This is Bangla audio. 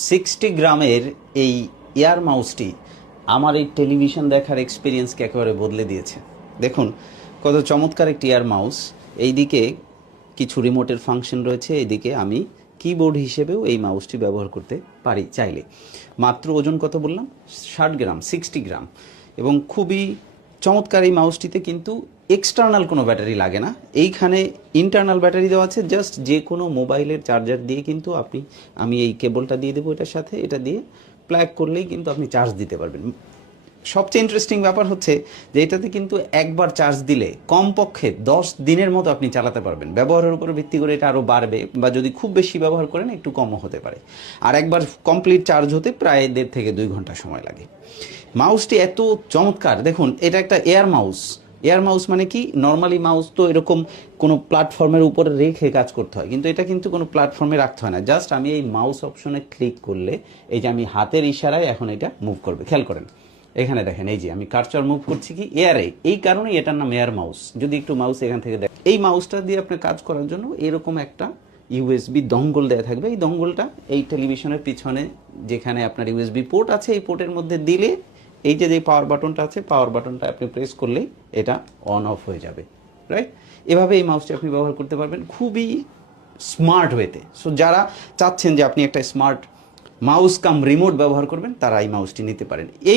60 গ্রামের এই এয়ার মাউসটি আমার এই টেলিভিশন দেখার এক্সপিরিয়েন্সকে একেবারে বদলে দিয়েছে। দেখুন কত চমৎকার একটি এয়ার মাউস। এইদিকে কিছু রিমোটের ফাংশন রয়েছে, এইদিকে আমি কিবোর্ড হিসেবেও এই মাউসটি ব্যবহার করতে পারি চাইলে। মাত্র ওজন কত বললাম? 60 গ্রাম, 60 গ্রাম। এবং খুবই চমৎকার এই মাউসটিতে কিন্তু এক্সটার্নাল কোনো ব্যাটারি লাগে না, এইখানে ইন্টারনাল ব্যাটারি দেওয়া আছে। জাস্ট যে কোনো মোবাইলের চার্জার দিয়ে কিন্তু আমি এই কেবলটা দিয়ে দেবো এটার সাথে, এটা দিয়ে প্লাগ করলেই কিন্তু আপনি চার্জ দিতে পারবেন। সবচেয়ে ইন্টারেস্টিং ব্যাপার হচ্ছে যে এটাতে কিন্তু একবার চার্জ দিলে কমপক্ষে 10 দিনের মতো আপনি চালাতে পারবেন। ব্যবহারের উপর ভিত্তি করে এটা আরও বাড়বে, বা যদি খুব বেশি ব্যবহার করেন একটু কমও হতে পারে। আর একবার কমপ্লিট চার্জ হতে প্রায় 1.5 থেকে 2 ঘন্টা সময় লাগে। মাউসটি এত চমৎকার, দেখুন এটা একটা এয়ার মাউস। এয়ার মাউস মানে কি? নর্মালি মাউস তো এরকম কোনো প্ল্যাটফর্মের উপরে রেখে কাজ করতে হয়, কিন্তু এটা কিন্তু কোনো প্ল্যাটফর্মে রাখতে হয় না। জাস্ট আমি এই মাউস অপশনে ক্লিক করলে এই যে আমি হাতের ইশারায় এখন এটা মুভ করবে। খেয়াল করেন, এখানে দেখেন এই যে আমি কার্সর মুভ করছি কি এয়ারে, এই কারণেই এটার নাম এয়ার মাউস। যদি একটু মাউস এখান থেকে দেখেন, এই মাউসটা দিয়ে আপনি কাজ করার জন্য এরকম একটা ইউএসবি দঙ্গল দেওয়া থাকবে। এই দঙ্গলটা এই টেলিভিশনের পিছনে যেখানে আপনার ইউএসবি পোর্ট আছে, এই পোর্টের মধ্যে দিলে এই যে পাওয়ার বাটনটা আছে, পাওয়ার বাটনটা আপনি প্রেস করলেই এটা অন অফ হয়ে যাবে, রাইট? এভাবে এই মাউসটি আপনি ব্যবহার করতে পারবেন খুবই স্মার্ট ওয়েতে। সো যারা চাচ্ছেন যে আপনি একটা স্মার্ট মাউস কাম রিমোট ব্যবহার করবেন, তারা এই মাউসটি নিতে পারেন।